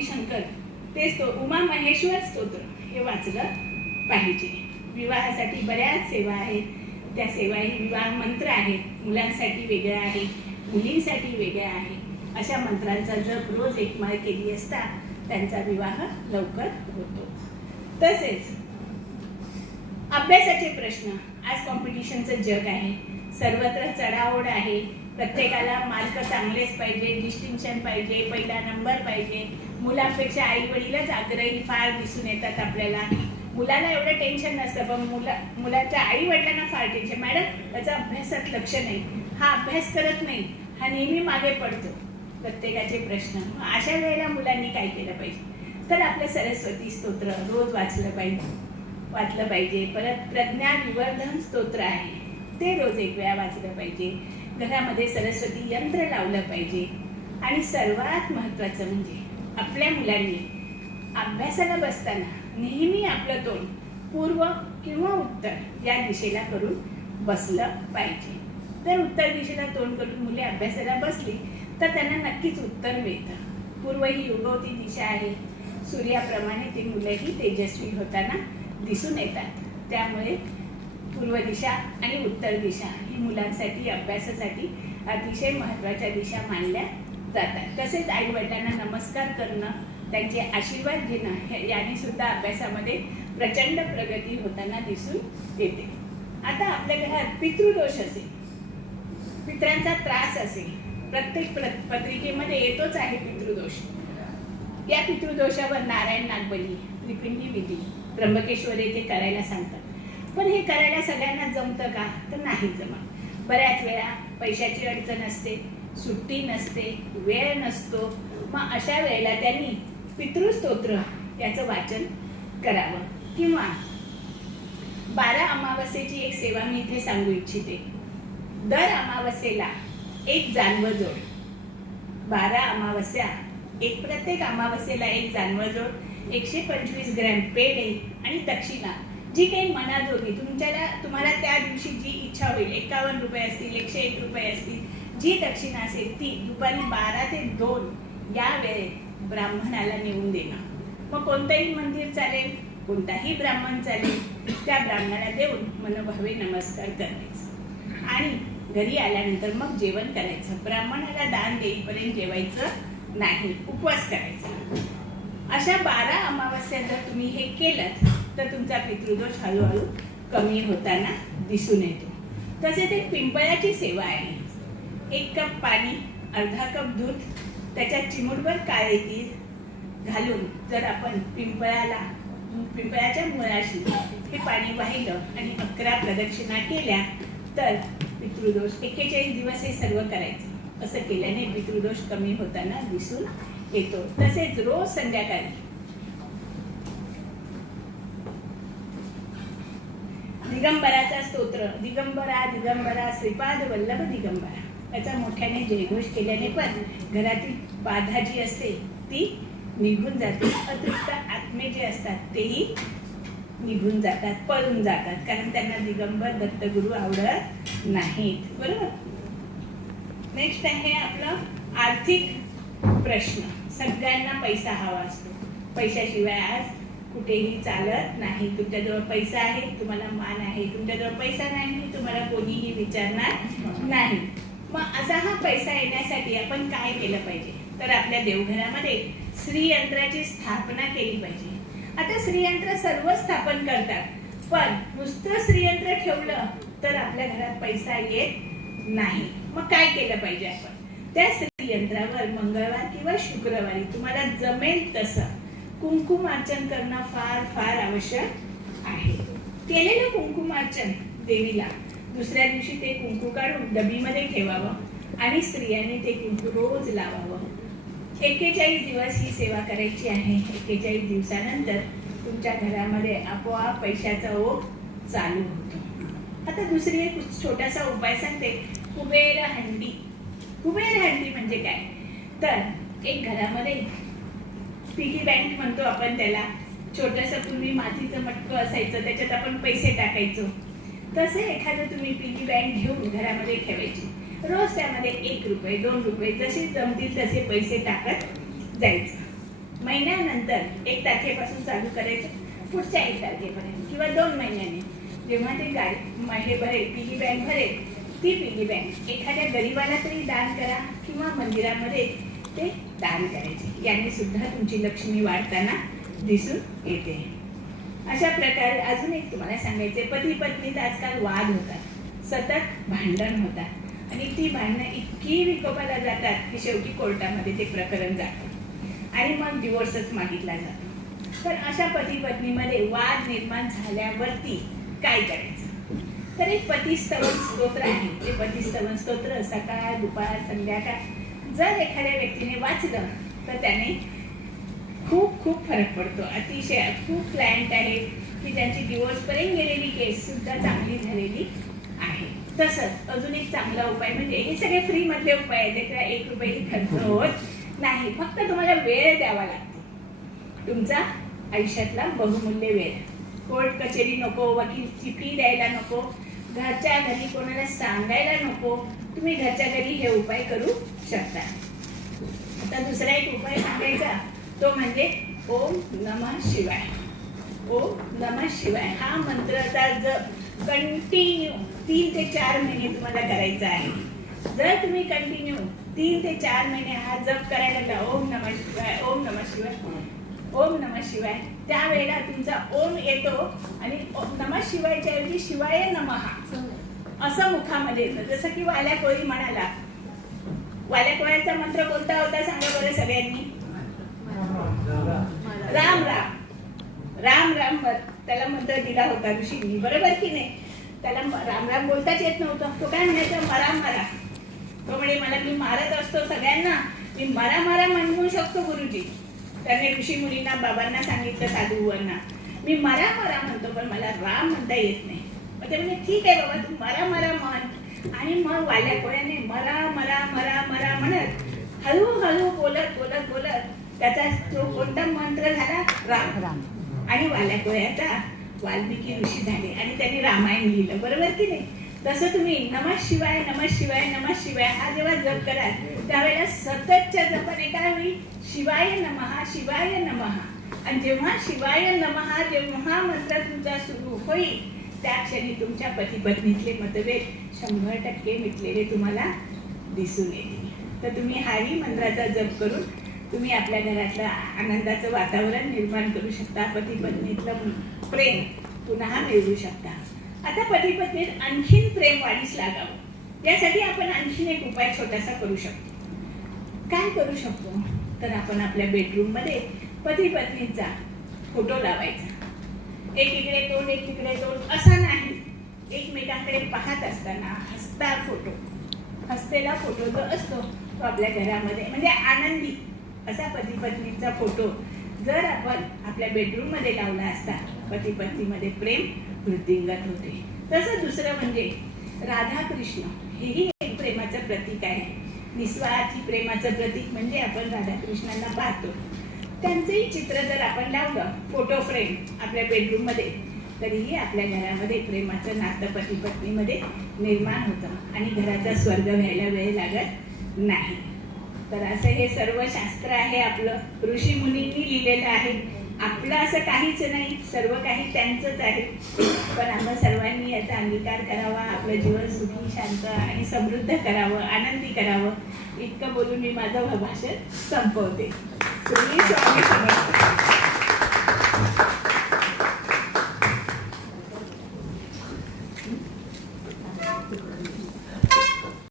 गौरी शंकर ते उमा महेश्वर स्तोत्र हे वाचलं पाहिजे. विवाहासाठी बऱ्याच सेवा आहेत, त्या सेवाही विवाह मंत्र आहेत. मुलांसाठी वेगळं आहे, मुलींसाठी वेगळं आहे. अशा मंत्रांचा जप रोज एक माळ केली असता त्यांचा विवाह लवकर होतो. तसेच अभ्यासाचे प्रश्न. आज कॉम्पिटिशनचं जग आहे, सर्वत्र चढाओढ आहे. प्रत्येकाला मार्क चांगलेच पाहिजे, डिस्टिंक्शन पाहिजे, पहिला नंबर पाहिजे. मुलांपेक्षा आई वडीलच आग्रही फार दिसून येतात आपल्याला. मुलाला एवढं टेन्शन नसतं, पण मुलाच्या आई वडिलांना फार टेन्शन. मॅडम त्याचा अभ्यासात लक्ष नाही, हा अभ्यास करत नाही, हा नेहमी मागे पडतो. प्रत्येकाचे प्रश्न. अशा वेळेला मुलांनी काय केलं पाहिजे तर आपलं सरस्वती स्तोत्र रोज वाचलं पाहिजे. परत प्रज्ञा विवर्धन स्तोत्र आहे, ते रोज एक वेळा वाचलं पाहिजे. घरामध्ये सरस्वती यंत्र लावलं पाहिजे. आणि सर्वात महत्त्वाचं म्हणजे आपल्या मुलांनी अभ्यासाला बसताना नेहमी आपलं तोंड पूर्व किंवा उत्तर या दिशेला करून बसलं पाहिजे. जर उत्तर दिशेला तोंड करून मुले अभ्यासाला बसली तर त्यांना नक्कीच उत्तर मिळतं. पूर्व ही उगवती दिशा आहे, सूर्याप्रमाणे ती मुलंही तेजस्वी होताना दिसून येतात. त्यामुळे पूर्व दिशा आणि उत्तर दिशा ही मुलांसाठी अभ्यासासाठी अतिशय महत्त्वाच्या दिशा मानल्या जातात. तसेच आई वडिलांना नमस्कार करणं, त्यांचे आशीर्वाद घेणं याने सुद्धा अभ्यासामध्ये प्रचंड प्रगती होताना दिसून येते. आता आपल्या घरात पितृदोष असेल, पितरांचा त्रास असेल, प्रत्येक पत्रिकेमध्ये येतोच आहे पितृदोष. या पितृदोषावर नारायण नागबली, त्रिपिंडी विधी, त्र्यंबकेश्वर येथे करायला सांगतात. पण हे करायला सगळ्यांना जमतं का तर नाही जमत. बऱ्याच वेळा पैशाची अडचण असते, सुट्टी नसते, वेळ नसतो. मग अशा वेळेला त्यांनी पितृस्तोत्र याचं वाचन करावं. किंवा 12 अमावस्येची एक सेवा मी इथे सांगू इच्छिते. दर अमावस्येला एक जानवं जोड. 12 अमावस्या, प्रत्येक अमावस्येला एक जानवं जोड, 125 ग्रॅम पेढे आणि दक्षिणा जी काही मनाजोगी तुम्हाला त्या दिवशी जी इच्छा होईल, 51 रुपये असतील, 101 रुपये असतील, जी दक्षिणा असेल ती दुपारी 12 ते 2 या वेळेत ब्राह्मणाला नेऊन देणं. मग कोणतंही मंदिर चालेल, कोणताही ब्राह्मण चालेल, त्या ब्राह्मणाला देऊन मनोभावे नमस्कार करायचे. आणि घरी आल्यानंतर मग जेवण करायचं. ब्राह्मणाला दान देईपर्यंत जेवायचं नाही, उपवास करायचा. अशा 12 अमावस्या जर तुम्ही हे केलं तर तुमचा पितृदोष हळूहळू कमी होताना दिसून येतो. तसेच एक पिंपळाची सेवा आहे. 1 कप पाणी, अर्धा कप दूध, त्याच्यात चिमूटभर काळे तीळ घालून जर आपण पिंपळाच्या मुळाशी हे पाणी वाहिलं आणि 11 प्रदक्षिणा केल्या तर पितृदोष 41 दिवस हे सर्व करायचं. असं केल्याने पितृदोष कमी होताना दिसून येतो. तसेच रोज संध्याकाळी दिगंबराचा स्तोत्र, दिगंबरा दिगंबरा श्रीपाद वल्लभ दिगंबरा, याचा मोठ्याने जयघोष केल्याने पण घरातील बाधा जी असते ती निघून जाते. अतृप्त आत्मे जे असतात तेही निघून जातात, पळून जातात, कारण त्यांना दिगंबर दत्तगुरू आवडत नाहीत. बरोबर. नेक्स्ट आहे आपलं आर्थिक प्रश्न. सगळ्यांना पैसा हवा असतो, पैशाशिवाय आज कुठेही चालत नाही. तुमच्याजवळ पैसा आहे, तुम्हाला मान आहे. तुमच्याजवळ पैसा नाही, तुम्हाला कोणीही विचारणार नाही. मग असा हा पैसा येण्यासाठी आपण काय केलं पाहिजे तर आपल्या देवघरामध्ये श्रीयंत्राची स्थापना केली पाहिजे. आता श्रीयंत्र सर्व स्थापन करतात, पण नुसतं श्रीयंत्र ठेवलं तर आपल्या घरात पैसा येत नाही. मग काय केलं पाहिजे आपण? त्या श्रीयंत्रावर मंगळवार किंवा शुक्रवारी तुम्हाला जमेल तसं कुंकुमार्चन करणं फार फार आवश्यक आहे. केलेलं कुंकुमार्चन देवीला दुसऱ्या दिवशी ते कुंकू काढून डबीमध्ये ठेवावं आणि स्त्रियांनी ते कुंकू रोज लावावं. 41 दिवस ही सेवा करायची आहे. 41 दिवसानंतर तुमच्या घरामध्ये आपोआप पैशाचा ओघ चालू होतो. आता दुसरी एक छोटासा उपाय सांगते. कुबेर हंडी. कुबेर हंडी म्हणजे काय तर एक घरामध्ये पिगी बँक म्हणतो आपण त्याला. छोटंसं पूर्वी मातीचं मटकं असायचं, त्याच्यात आपण पैसे टाकायचो. तसे एखादं तुम्ही पिगी बँक घेऊन घरामध्ये ठेवायची. रोज त्यामध्ये 1 रुपये 2 रुपये जसे जमतील तसे पैसे टाकत जायचं. महिन्यानंतर 1 तारखेपासून चालू करायचं, पुढच्या 1 तारखेपर्यंत किंवा 2 महिन्यांनी जेव्हा ते हे भरेल, पिगी बँक भरेल, ती पिगी बँक एखाद्या गरीबाला तरी दान करा किंवा मंदिरामध्ये ते दान करायचे. याने सुद्धा तुमची लक्ष्मी वाढताना दिसून येते. अशा प्रकारे अजून एक तुम्हाला सांगायचे, पती पत्नीत आजकाल वाद होतात, सतत भांडण होतात आणि ती भांडणं इतकी विकोपाला जातात की शेवटी कोर्टामध्ये ते प्रकरण जातं आणि मग डिवोर्सच मागितला जातो. तर अशा पती पत्नीमध्ये वाद निर्माण झाल्यावरती काय करायचं? तर एक पतिस्तवन स्तोत्र आहे. ते पतिस्तवन स्तोत्र सकाळ, दुपार, संध्याकाळ जर एखाद्या व्यक्तीने वाचलं तर त्याने खूप खूप फरक पडतो. अतिशय खूप क्लायंट आहेत की ज्यांची डिवोर्सपर्यंत गेलेली केस सुद्धा चांगली झालेली आहे. तसंच अजून एक चांगला उपाय म्हणजे, हे सगळे फ्री मधले उपाय आहेत, त्याला 1 रुपयाही खर्च होत नाही, फक्त तुम्हाला वेळ द्यावा लागतो, तुमचा आयुष्यातला बहुमूल्य वेळ. कोर्ट कचेरी नको, वकीलची फी द्यायला नको, घरच्या घरी कोणाला सांगायला नको, तुम्ही घरच्या घरी हे उपाय करू शकता. आता दुसरा एक उपाय सांगायचा तो म्हणजे ओम नमः शिवाय. ओम नमः शिवाय हा मंत्राचा जप कंटिन्यू 3 ते 4 महिने तुम्हाला करायचा आहे. जर तुम्ही कंटिन्यू 3 ते 4 महिने हा जप करायला लागला, ओम नमः शिवाय, ओम नमः शिवाय, ओम नमः शिवाय, त्यावेळेला तुमचा ओम येतो आणि नमः शिवायच्या ऐवजी शिवाय नमः असं मुखामध्ये येतं. जसं की वाल्या कोळी म्हणाला, वाल्या कोळ्याचा मंत्र कोणता होता सांगा बरं सगळ्यांनी? राम राम राम राम त्याला मंत्र दिला होता ऋषींनी, बरोबर की नाही? त्याला राम राम बोलताच येत नव्हतं. तो काय म्हणायचा? मरा मरा. तो म्हणे मला मी मारत असतो सगळ्यांना, मी मरा मरा म्हणू शकतो गुरुजी. त्याने ऋषी मुलींना, बाबांना सांगितलं, साधूंना, मी मरा मरा म्हणतो पण मला राम म्हणता येत नाही. मग ते म्हणजे ठीक आहे बाबा, तू मरा मरा म्हण. आणि मग वाल्या कोळ्याने मरा मरा मरा मरा म्हणत हळूहळू बोलत बोलत बोलत त्याचा जो कोणता मंत्र झाला? राम राम. आणि वाल्या कोळ्याचा वाल्मिकी ऋषी झाले आणि त्यांनी रामायण लिहिलं, बरोबर की नाही? तसं तुम्ही नमः शिवाय नमः शिवाय नमः शिवाय हा जेव्हा जप कराल त्यावेळेला सततच्या जपाने काय होईल? शिवाय नमः शिवाय नमः. आणि जेव्हा शिवाय नमः जेव्हा मंत्र तुमचा सुरू होईल त्या क्षणी तुमच्या पती पत्नीतले मतभेद 100% मिटलेले तुम्हाला दिसून येतील. तर तुम्ही हाही मंत्राचा जप करून तुम्ही आपल्या घरातलं आनंदाचं वातावरण निर्माण करू शकता, पती पत्नीतलं प्रेम पुन्हा मिळवू शकता. आता पती पत्नीत आणखीन प्रेम वाढीस लागावं यासाठी आपण आणखीन एक उपाय छोटासा करू शकतो. काय करू शकतो? तर आपण आपल्या बेडरूम मध्ये पती पत्नीचा फोटो लावायचा. एक इकडे तोंड एक तिकडे तोंड असा नाही, एकमेकांकडे पाहत असताना हसता फोटो, हसतेला फोटो जो असतो तो आपल्या घरामध्ये म्हणजे आनंदी असा पती पत्नीचा फोटो जर आपण आपल्या बेडरूम मध्ये लावला असता पती पत्नीमध्ये प्रेम वृद्धिंगत होते. तसं दुसरं म्हणजे राधा कृष्ण हेही एक प्रेमाचं प्रतीक आहे. निस्वार्थी प्रेमाचं प्रतीक म्हणजे आपण राधाकृष्णांना पाहतो. त्यांचंही चित्र जर आपण लावलं फोटो फ्रेम आपल्या बेडरूम मध्ये तरीही आपल्या घरामध्ये प्रेमाचं नातं पती पत्नीमध्ये निर्माण होतं आणि घराचा स्वर्ग व्हायला वेळ लागत नाही. तर असं हे सर्व शास्त्र आहे आपलं, ऋषी मुनींनी लिहिलेलं आहे. आपलं असं काहीच नाही, सर्व काही त्यांचंच आहे. पण आपण सर्वांनी याचा अंगीकार करावा, आपलं जीवन सुखी शांत आणि समृद्ध करावं, आनंदी करावं. इतकं बोलून मी माझं भाषण संपवते. श्री स्वामी समर्थ.